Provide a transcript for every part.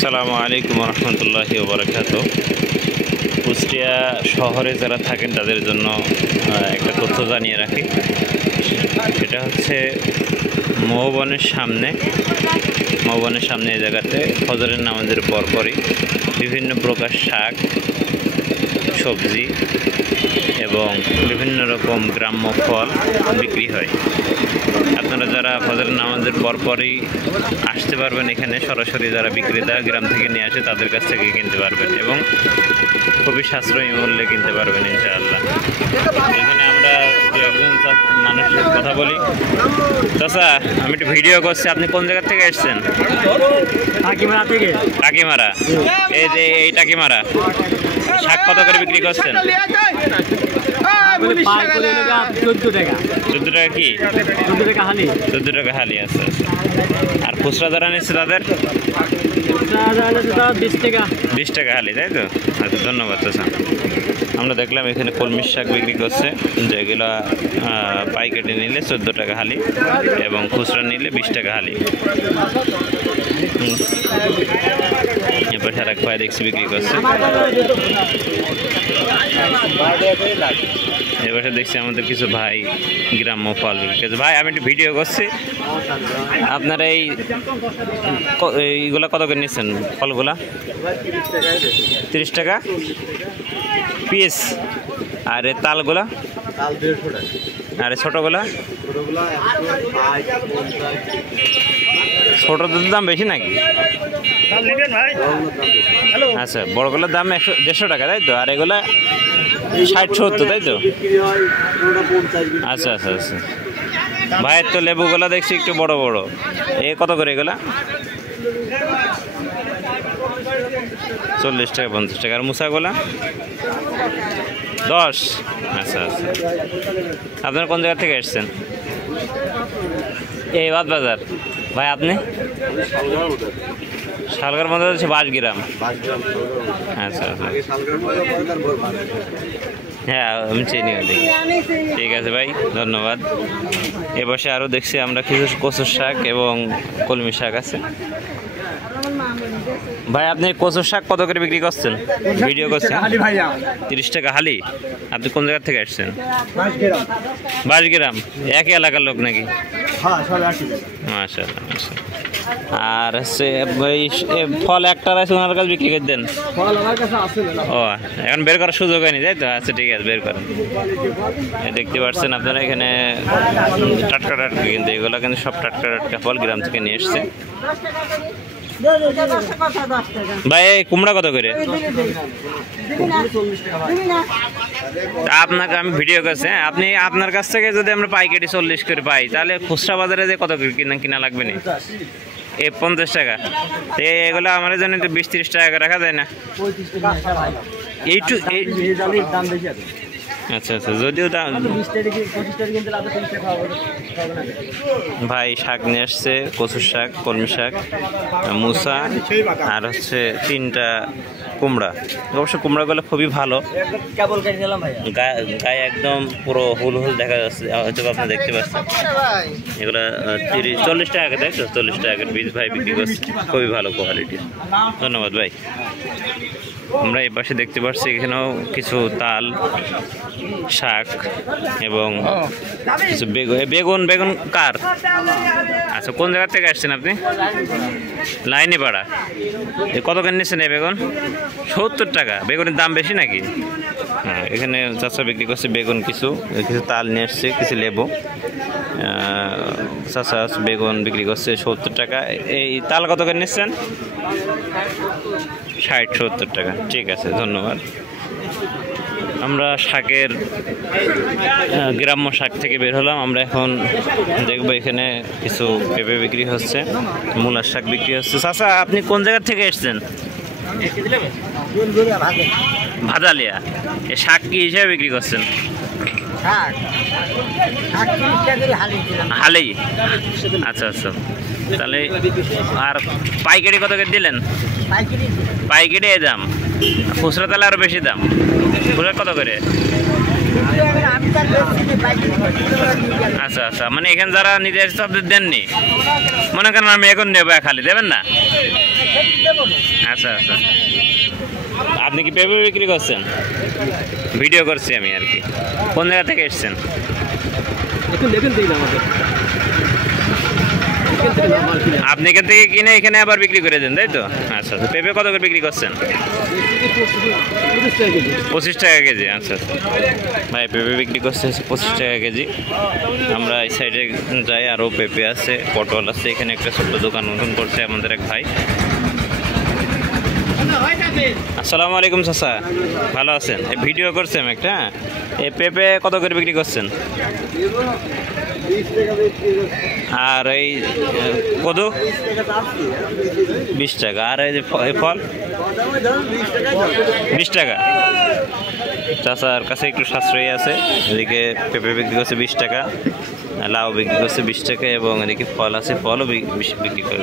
আসসালামু আলাইকুম রহমতুল্লাহি ওয়া বারাকাতুহু। কুষ্টিয়া শহরে যারা থাকেন তাদের জন্য একটা তথ্য জানিয়ে রাখি। এটা হচ্ছে মৌবনের সামনে এই জায়গাতে ফজরের নামাজের পরপরই বিভিন্ন প্রকার শাক, সবজি এবং বিভিন্ন রকম গ্রাম্য ফল বিক্রি হয়। আপনারা যারা ফজরের নামাজের পরপরই আসতে পারবেন, এখানে সরাসরি যারা বিক্রেতা গ্রাম থেকে নিয়ে আসে তাদের কাছ থেকে কিনতে পারবেন এবং খুবই সাশ্রয়ী মূল্যে কিনতে পারবেন ইনশাআল্লাহ। এখানে আমরা একজন মানুষের কথা বলি। চাচা, আমি একটু ভিডিও করছি, আপনি কোন জায়গা থেকে এসেছেন? টাকিমারা। এই যে এই টাকিমারা শাক কত করে বিক্রি করছেন? 14 টাকা। 14 টাকা কি? 14 টাকা হালি। 14 টাকা হালি। আচ্ছা আচ্ছা। আর খুচরা যারা নিচ্ছে তাদের 20 টাকা। 20 টাকা হালি, তাই তো? আচ্ছা, ধন্যবাদ চাচা। আমরা দেখলাম এখানে কলমির শাক বিক্রি করছে, যেগুলো পাইকারি নিলে 14 টাকা হালি এবং খুচরা নিলে 20 টাকা হালি। এরপর সারাক ভাই দেখছি বিক্রি করছে। এবার দেখছি আমাদের কিছু ভাই গ্রাম্য ফল বিক্রি করছে। ভাই, আমি একটু ভিডিও করছি। আপনারা এইগুলা কত করে নিচ্ছেন ফলগুলা? 30 টাকা পিস। আর এই তালগুলা? আর ছোটগুলা? ছোটদের দাম বেশি নাকি? আচ্ছা, বড়গুলোর দাম 150 টাকা, তাই তো? আর এগুলা 60-70, তাই তো? আচ্ছা আচ্ছা আচ্ছা। ভাইয়ের তো লেবুগুলা দেখছি একটু বড় বড়। কত করে এগুলা? 40 টাকা 50 টাকা। আর মুসাগুলা 10। আচ্ছা আচ্ছা। আপনারা কোন জায়গা থেকে এসছেন? এই বাজার। ভাই, আপনি? শালগার মধ্যে হচ্ছে বাসগ্রাম। আচ্ছা আচ্ছা। হ্যাঁ, আমি চিনি। ঠিক আছে ভাই, ধন্যবাদ। এ পাশে আরও দেখছি আমরা কিছু কচুর শাক এবং কলমি শাক আছে। ভাই, আপনি কচুর শাক কত করে বিক্রি করছেন? ভিডিও করছেন? 30 টাকা হালি। আপনি কোন জায়গা থেকে আসছেন? বাসগ্রাম। একই এলাকার লোক নাকি? মাশাআল্লাহ মাশাআল্লাহ। আর হচ্ছে ফল একটা আছে, ওনার কাছে বিক্রি করে দেন। ও, এখন বের করার সুযোগ হয়নি, তাই তো? আচ্ছা, ঠিক আছে, বের করেন। দেখতে পাচ্ছেন আপনারা এখানে টাটকা টাটকা, কিন্তু এগুলো কিন্তু সব টাটকা টাটকা ফল গ্রাম থেকে নিয়ে এসছে। ভাই, কুমড়া কত করে? আপনাকে আমি ভিডিও করছি। আপনি আপনার কাছ থেকে যদি আমরা পাইকারি 40 করে পাই, তাহলে খুচরা বাজারে যে কত করে কিনা লাগবে না? 50 টাকা। এগুলো আমার জন্য তো 20-30 টাকা রাখা যায় না? আচ্ছা আচ্ছা। যদিও ভাই শাক নিয়ে আসছে, কচুর শাক, কলমি শাক, মুসা, আর হচ্ছে 3টা কুমড়া। অবশ্য কুমড়াগুলো খুবই ভালো, গায়ে একদম পুরো হুল হুল দেখা যাচ্ছে, হয়তো আপনি দেখতে পাচ্ছেন। এগুলো 40 টাকা, তাই তো? 40 টাকার বীজ ভাই বিক্রি করছে, খুবই ভালো কোয়ালিটির। ধন্যবাদ ভাই। আমরা এই পাশে দেখতে পাচ্ছি এখানেও কিছু তাল শাক এবং কিছু বেগুন। বেগুন কার? আচ্ছা, কোন জায়গা থেকে আসছেন আপনি? লাইনে পাড়া। কত করে নিচ্ছেন এই বেগুন? 70 টাকা। বেগুনের দাম বেশি নাকি? হ্যাঁ, এখানে চাচা বিক্রি করছে বেগুন, কিছু তাল নিয়ে আসছে, কিছু লেবু। চাচা বেগুন বিক্রি করছে 70 টাকা। এই তাল কত করে নিচ্ছেন? 60-70 টাকা। ঠিক আছে, ধন্যবাদ। আমরা শাকের গ্রাম্য শাক থেকে বের হলাম। আমরা এখন দেখবো এখানে কিছু পেঁপে বিক্রি হচ্ছে, মূলার শাক বিক্রি হচ্ছে। চাচা, আপনি কোন জায়গা থেকে এসছেন? ভাজালিয়া। এই শাক কি হিসাবে বিক্রি করছেন? হালি। আচ্ছা আচ্ছা। তাহলে আর পাইকারি কত করে দিলেন? পাইকারি এই দাম, খুচরা তাহলে আরো বেশি দাম। খুচরা কত করে? আচ্ছা আচ্ছা, মানে এখানে যারা নিতে আসছে তাদের দেননি? মনে করেন আমি এখন নেবো, খালি দেবেন না? আচ্ছা আচ্ছা, আপনি কি পেঁপে বিক্রি করছেন? ভিডিও করছি আমি আর কি। কোন জায়গা থেকে এসছেন? আপনি এখান থেকে কিনে এখানে আবার বিক্রি করে দেন, তাই তো? আচ্ছা আচ্ছা, পেঁপে কত করে বিক্রি করছেন? 25 টাকা কেজি। আচ্ছা আচ্ছা, ভাই পেঁপে বিক্রি করছে 25 টাকা কেজি। আমরা এই সাইডে যাই, আরও পেঁপে আছে, পটল আছে। এখানে একটা ছোট্ট দোকান মতন করছে আমাদের এক ভাই। আসসালামু আলাইকুম চাচা, ভালো আছেন? এই ভিডিও করছেন একটা। এই পেঁপে কত করে বিক্রি করছেন? আর এই কদু 20 টাকা। আর এই যে ফল 20 টাকা। চাচার কাছে একটু সাশ্রয়ী আছে। এদিকে পেঁপে বিক্রি করছে 20 টাকা, লাউ বিক্রি করছে 20 টাকা, এবং এদিকে ফল আছে, ফলও বিক্রি করে।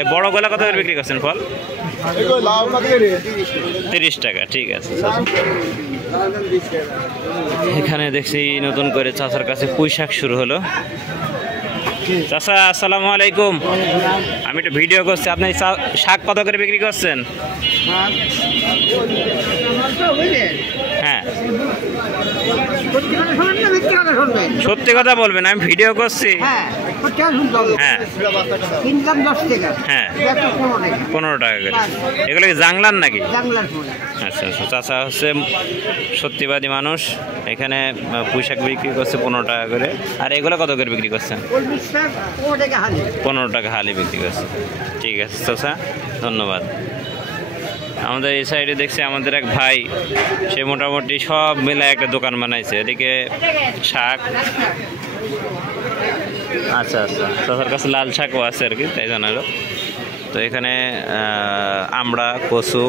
এই বড় গোলা কত করে বিক্রি করছেন ফল? 30 টাকা। ঠিক আছে। এখানে দেখছি নতুন করে চাচার কাছে পুঁই শাক শুরু হলো। চাচা আসসালামু আলাইকুম, আমি একটা ভিডিও করছি। আপনি শাক কত করে বিক্রি করছেন? হ্যাঁ, সত্যি কথা বলবেন, আমি ভিডিও করছি। হ্যাঁ হ্যাঁ, 15 টাকা করে। এগুলো কি জাংলার নাকি? আচ্ছা আচ্ছা, চাচা হচ্ছে সত্যিবাদী মানুষ। এখানে পুঁই শাক বিক্রি করছে 15 টাকা করে। আর এগুলো কত করে বিক্রি করছেন? 15 টাকা হালি বিক্রি করছে। ঠিক আছে চাচা, ধন্যবাদ। আমাদের এই সাইডে দেখছি আমাদের এক ভাই, সে মোটামুটি সব মিলে একটা দোকান বানাইছে। এদিকে শাক, আচ্ছা আচ্ছা, চাচার কাছে লাল শাকও আছে আর কি, তাই জানালো। তো এখানে আমড়া, কচু,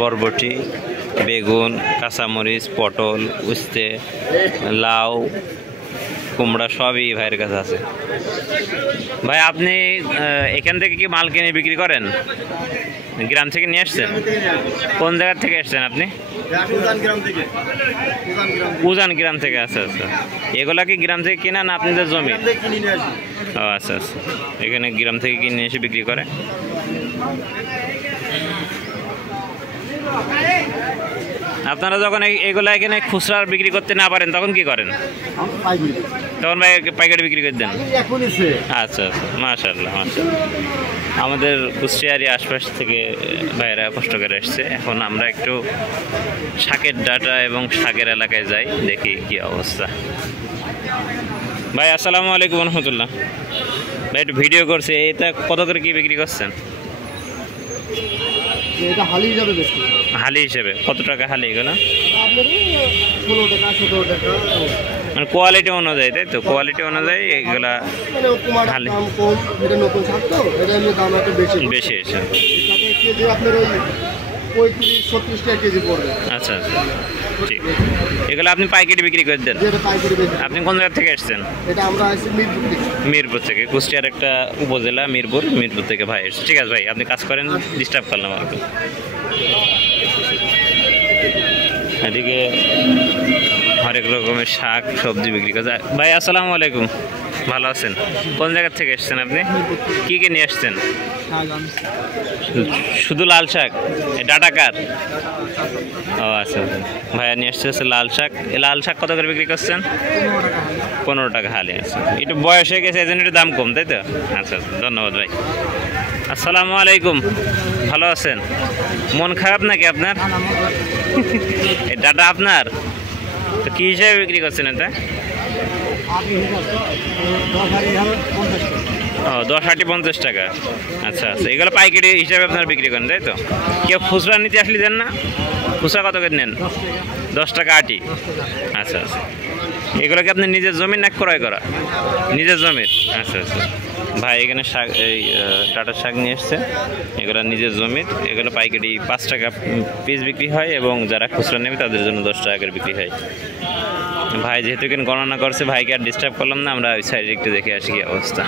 বরবটি, বেগুন, কাঁচামরিচ, পটল, উস্তে, লাউ, কুমড়া সবই ভাইয়ের কাছে আছে। ভাই আপনি এখান থেকে কি মাল কিনে বিক্রি করেন? গ্রাম থেকে নিয়ে আসছেন? কোন জায়গা থেকে এসছেন আপনি? উজান গ্রাম থেকে। আচ্ছা আচ্ছা, এগুলা কি গ্রাম থেকে কিনা না আপনাদের জমি? ও আচ্ছা আচ্ছা, এখানে গ্রাম থেকে কিনে এসে বিক্রি করে। আপনারা যখন এগুলা এখানে খুচরা বিক্রি করতে না পারেন তখন কি করেন? তখন ভাই পাইকারি বিক্রি করে দেন? আচ্ছা আচ্ছা, মাশাআল্লাহ মাশাআল্লাহ। আমাদের কুষ্টিয়ারি আশপাশ থেকে ভাইয়েরা কষ্ট করে এসছে। এখন আমরা একটু শাকের ডাটা এবং শাকের এলাকায় যাই, দেখি কি অবস্থা। ভাই আসসালামু আলাইকুম রহমতুল্লাহ। ভাই একটু ভিডিও করছে, এটা কত করে কি বিক্রি করছেন? এটা হালি যাবে বেশি। হালি হিসেবে কত টাকা হালি এগুলো? 16 টাকা 17 টাকা, মানে কোয়ালিটি অনুযায়ী, তাই তো? কোয়ালিটি অনুযায়ী এগুলা হালি। দাম কম, এটা নতুন শাক তো, এটা এমনি দাম একটু বেশি বেশি এসে। এটাকে কেজি আপনার ওই 35-36 টাকা কেজি পড়বে। আচ্ছা আচ্ছা, ঠিক। এগুলো আপনি পাইকারি বিক্রি করে দেন? যেটা পাইকারি বেশি। আপনি কোন জায়গা থেকে এসছেন? এটা আমরা আসছি মিরপুর থেকে। মিরপুর থেকে, কুষ্টিয়ার একটা উপজেলা মিরপুর, মিরপুর থেকে ভাই এসছে। ঠিক আছে ভাই, আপনি কাজ করেন, ডিস্টার্ব করলাম আর কি। এদিকে হরেক রকমের শাক সবজি বিক্রি করে। ভাই আসসালামু আলাইকুম, ভালো আছেন? কোন জায়গা থেকে এসছেন আপনি? কি কি নিয়ে এসছেন? শুধু লাল শাক? ডাটা কার? ও আচ্ছা, ভাইয়া নিয়ে এসছে লাল শাক। এই লাল শাক কত করে বিক্রি করছেন? 15 টাকা হালি। আচ্ছা, একটু বয়স হয়ে গেছে, এই জন্য একটু দাম কম, তাই তো? আচ্ছা আচ্ছা, ধন্যবাদ ভাই। আসসালামু আলাইকুম, ভালো আছেন? মন খারাপ নাকি আপনার? এই ডাটা আপনার? তো কী হিসাবে বিক্রি করছেন এটা? ও 10 আটি 50 টাকা। আচ্ছা আচ্ছা, এগুলো পাইকারি হিসাবে আপনারা বিক্রি করেন, তাই তো? কেউ খুচরা নিতে আসলে দেন না? খুচরা কত করে নেন? 10 টাকা আটি। আচ্ছা আচ্ছা, এগুলো কি আপনি নিজের জমির না ক্রয় করা? নিজের জমির। আচ্ছা আচ্ছা, ভাই এখানে শাক, এই টাটার শাক নিয়ে এসছে, এগুলো নিজের জমির। এগুলো পাইকারি 5 টাকা পিস বিক্রি হয়, এবং যারা খুচরা নেবে তাদের জন্য 10 টাকা করে বিক্রি হয়। ভাই যেহেতু এখানে গণনা করছে, ভাইকে আর ডিস্টার্ব করলাম না, আমরা ওই সাইডে একটু দেখে আসি কি অবস্থা।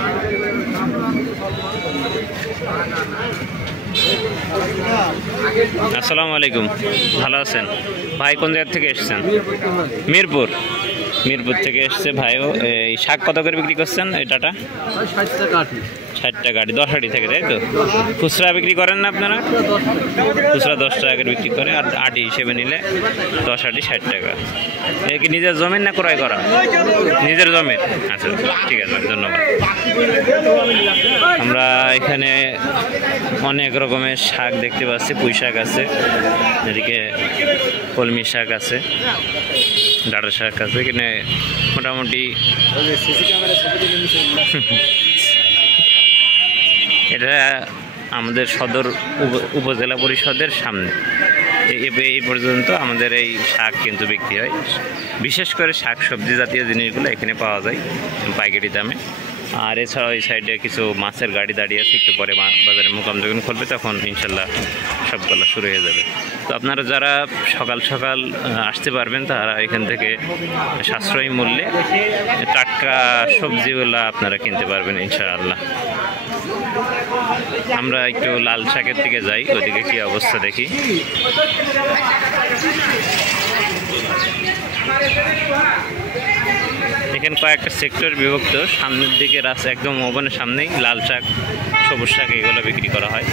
আসসালামু আলাইকুম, ভালো আছেন? ভাই কোন জায়গা থেকে এসছেন? মিরপুর। মিরপুর থেকে এসছে ভাইও। এই শাক কত করে বিক্রি করছেন? এই ডাটা 60 টাকা আটি, 10 আটি থেকে, তাই তো? খুচরা বিক্রি করেন না আপনারা? খুচরা 10 টাকা করে বিক্রি করে, আর আটি হিসেবে নিলে 10 আটি 60 টাকা। এ কি নিজের জমির না ক্রয় করা? নিজের জমির। আচ্ছা, ঠিক আছে, ধন্যবাদ। আমরা এখানে অনেক রকমের শাক দেখতে পাচ্ছি। পুঁই শাক আছে, এদিকে কলমি শাক আছে, ডাঁটা শাক আছে। এখানে মোটামুটি এটা আমাদের সদর উপজেলা পরিষদের সামনে। এই পর্যন্ত আমাদের এই শাক কিন্তু বিক্রি হয়। বিশেষ করে শাক সবজি জাতীয় জিনিসগুলো এখানে পাওয়া যায় পাইকারি দামে। আর এছাড়াও এই সাইডে কিছু মাছের গাড়ি দাঁড়িয়ে আছে, একটু পরে বাজারে মোকাম যখন খুলবে তখন ইনশাল্লাহ সবগুলো শুরু হয়ে যাবে। তো আপনারা যারা সকাল সকাল আসতে পারবেন তারা এখান থেকে সাশ্রয়ী মূল্যে টাটকা সবজিগুলো আপনারা কিনতে পারবেন ইনশাআল্লাহ। আমরা একটু লাল শাকের দিকে যাই, ওইদিকে কি অবস্থা দেখি। এখানে কয়েকটা সেক্টর বিভক্ত। সামনের দিকে রাস্তা একদম ওভেনের সামনেই লাল শাক, সবুজ শাক এগুলো বিক্রি করা হয়।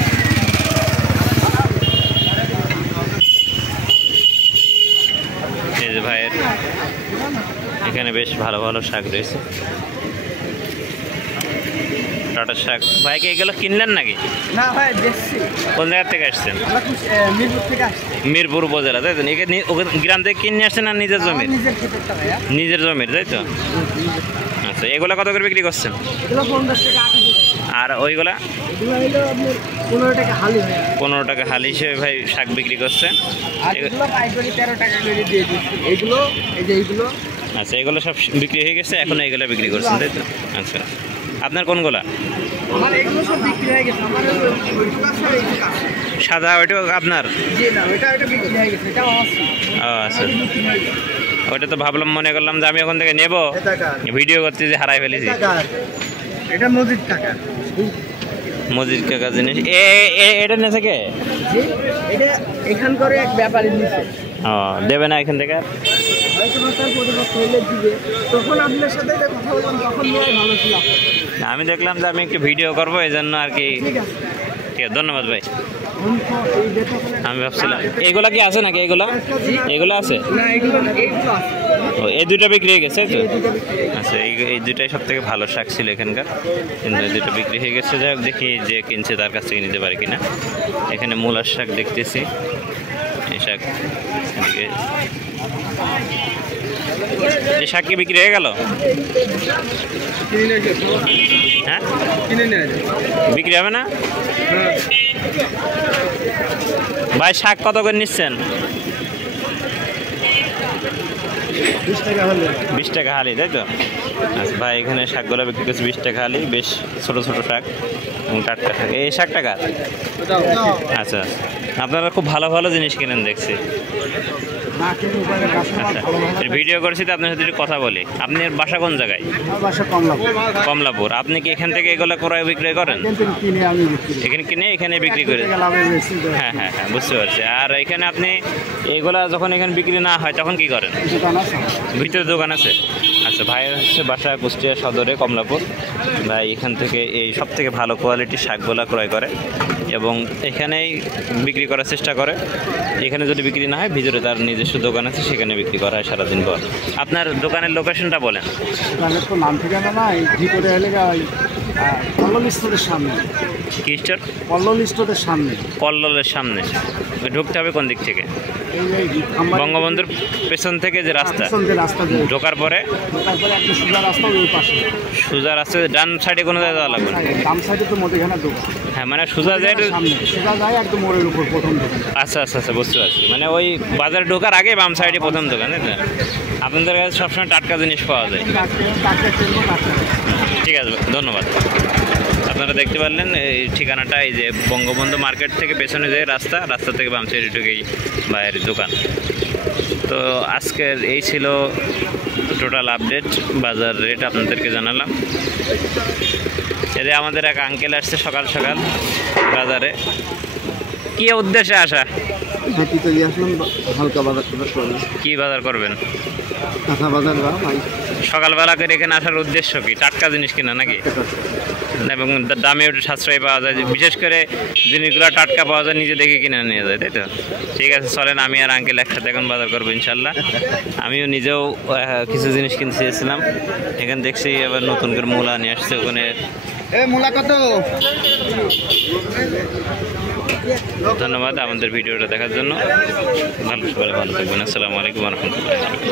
এই যে ভাইয়ের এখানে বেশ ভালো ভালো শাক রয়েছে। ডাঁটা শাক ভাইকে এগুলো কিনলেন নাকি? না ভাই, দেখছি। কোন জায়গা থেকে আসছেন? মিরপুর থেকে আসছি। মিরপুর উপজেলা, তাই তো? গ্রাম থেকে কিনে আসছেন না নিজের জমির? নিজের ক্ষেত্রটা ভাইয়া। নিজের জমির, তাই তো? আচ্ছা, এগুলো কত করে বিক্রি করছেন? এগুলো 50 টাকা আটি। আর ওইগুলা? এগুলো হলো আপনার 15 টাকা হালি ভাইয়া। 15 টাকা হালি হিসেবে ভাই শাক বিক্রি করছে। আর এগুলো পাইকারি 13 টাকা করে দিয়ে দিচ্ছি। এইগুলো, এই যে এইগুলো। আচ্ছা, এগুলো সব বিক্রি হয়ে গেছে, এখন এইগুলো বিক্রি করছেন, তাই তো? আচ্ছা, আপনার কোনগুলা? আমার এগুলো সব বিক্রি হয়ে গেছে। আমার ওইটুকু আছে আর এইটুকু আছে। সাদা ওইটা আপনার? জি না, ওইটা বিক্রি হয়ে গেছে। এটাও আছে। ও আচ্ছা, ওইটা তো ভাবলাম, মনে করলাম যে আমি ওখান থেকে নেব, ভিডিও করতে যে হারাই ফেলেছি। এটা মজিদ টাকা। মজিদ কাকা জিনিস এটা নেছে কে? জি, এটা এখান করে এক ব্যাপারী নিছে। ও, দেবে না এখান থেকে? হয়তো তার পরিবর্তন হইলে দিবে। তখন আপনার সাথে এটা কথা বললাম, তখন নেওয়াই ভালো ছিল। আমি দেখলাম যে আমি একটু ভিডিও করবো, এই জন্য আর কি। ঠিক আছে, ঠিক আছে, ধন্যবাদ ভাই। এই বেতন আমি ভাবছিলাম এগুলা কি আছে নাকি? এগুলো আছে? না, এগুলো এইগুলো আছে। ও, এই দুটো বিক্রি হয়ে গেছে, তাই তো? আচ্ছা, এই দুটাই সব থেকে ভালো শাক ছিল এখানকার, কিন্তু এই দুটো বিক্রি হয়ে গেছে। যাই হোক, দেখি যে কিনছে তার কাছ থেকে নিতে পারি কিনা। এখানে মূলার শাক দেখতেছি, এই শাক এদিকে। এই শাক কি বিক্রি হয়ে গেল? হ্যাঁ, বিক্রি হবে না ভাই? শাক কত করে নিচ্ছেন? 20 টাকা হলে 20 টাকা হালি, তাই তো? আচ্ছা ভাই, এখানে শাকগুলো বিক্রি করছে 20 টাকা হালি। বেশ ছোট ছোট শাক এবং টাটকা শাক। এই শাক টাকা? আচ্ছা, আপনারা খুব ভালো ভালো জিনিস কিনেন দেখছি। আচ্ছা, ভিডিও করছি তো আপনার সাথে একটু কথা বলি। আপনার বাসা কোন জায়গায়? কমলাপুর। আপনি কি এখান থেকে এগুলো ক্রয় বিক্রয় করেন? এখানে কিনে এখানে বিক্রি করে? হ্যাঁ হ্যাঁ হ্যাঁ, বুঝতে পারছি। আর এখানে আপনি এগুলা যখন এখানে বিক্রি না হয় তখন কি করেন? ভিতরে দোকান আছে? আচ্ছা, ভাইয়ের হচ্ছে বাসা কুষ্টিয়া সদরে কমলাপুর। ভাই এখান থেকে এই সব থেকে ভালো কোয়ালিটির শাকগুলা ক্রয় করে এবং এখানেই বিক্রি করার চেষ্টা করে। এখানে যদি বিক্রি না হয় ভিতরে তার নিজস্ব দোকান আছে, সেখানে বিক্রি করা হয় সারাদিন পর। আপনার দোকানের লোকেশনটা বলেন। দোকানের তো নাম ঠিকানা না, এই ভিতরে এলে কল্লোল স্টোরের সামনে। কি স্টোর? কল্লোল স্টোরের সামনে। কল্লোলের সামনে ঢুকতে হবে কোন দিক থেকে? বঙ্গবন্ধুর পেছন থেকে যে রাস্তা, ঢোকার পরে একটা সোজা রাস্তা, ওই পাশে সোজা রাস্তা ডান সাইডে কোনো জায়গায় যাওয়া লাগবে? ডান সাইডে তো মুদিখানার দোকান। হ্যাঁ, মানে সোজা যায়, সোজা যায় একদম মোড়ের উপর প্রথম দোকান। আচ্ছা আচ্ছা আচ্ছা, বুঝতে পারছি। মানে ওই বাজারে ঢোকার আগে বাম সাইডে প্রথম দোকান, তাই তো? আপনাদের কাছে সবসময় টাটকা জিনিস পাওয়া যায়। ঠিক আছে, ধন্যবাদ। আপনারা দেখতে পারলেন এই ঠিকানাটা, এই যে বঙ্গবন্ধু মার্কেট থেকে পেছনে যে রাস্তা থেকে বাম সাইডে ঢুকেই বাইরের দোকান। তো আজকের এই ছিল টোটাল আপডেট, বাজার রেট আপনাদেরকে জানালাম। এদের আমাদের এক আঙ্কেল আসছে সকাল সকাল বাজারে। কি উদ্দেশ্যে আসা? হালকা বাজার কি বাজার করবেন? কাঁচা বাজার সকালবেলা করে এখানে আসার উদ্দেশ্য কি? টাটকা জিনিস কিনা নাকি? এবং দামে একটু সাশ্রয় পাওয়া যায়, বিশেষ করে জিনিসগুলো টাটকা পাওয়া যায়, নিজে দেখে কিনে নিয়ে যায়, তাই তো? ঠিক আছে, চলেন আমি আর আঙ্কেল একসাথে এখন বাজার করবো ইনশাল্লাহ। আমিও নিজেও কিছু জিনিস কিনতে চেয়েছিলাম, এখানে দেখছি আবার নতুন করে মূলা নিয়ে আসছে ওখানে। মূলা কত? ধন্যবাদ আমাদের ভিডিওটা দেখার জন্য। ভালো থাকবেন, আসসালামু আলাইকুম ওয়া রাহমাতুল্লাহি।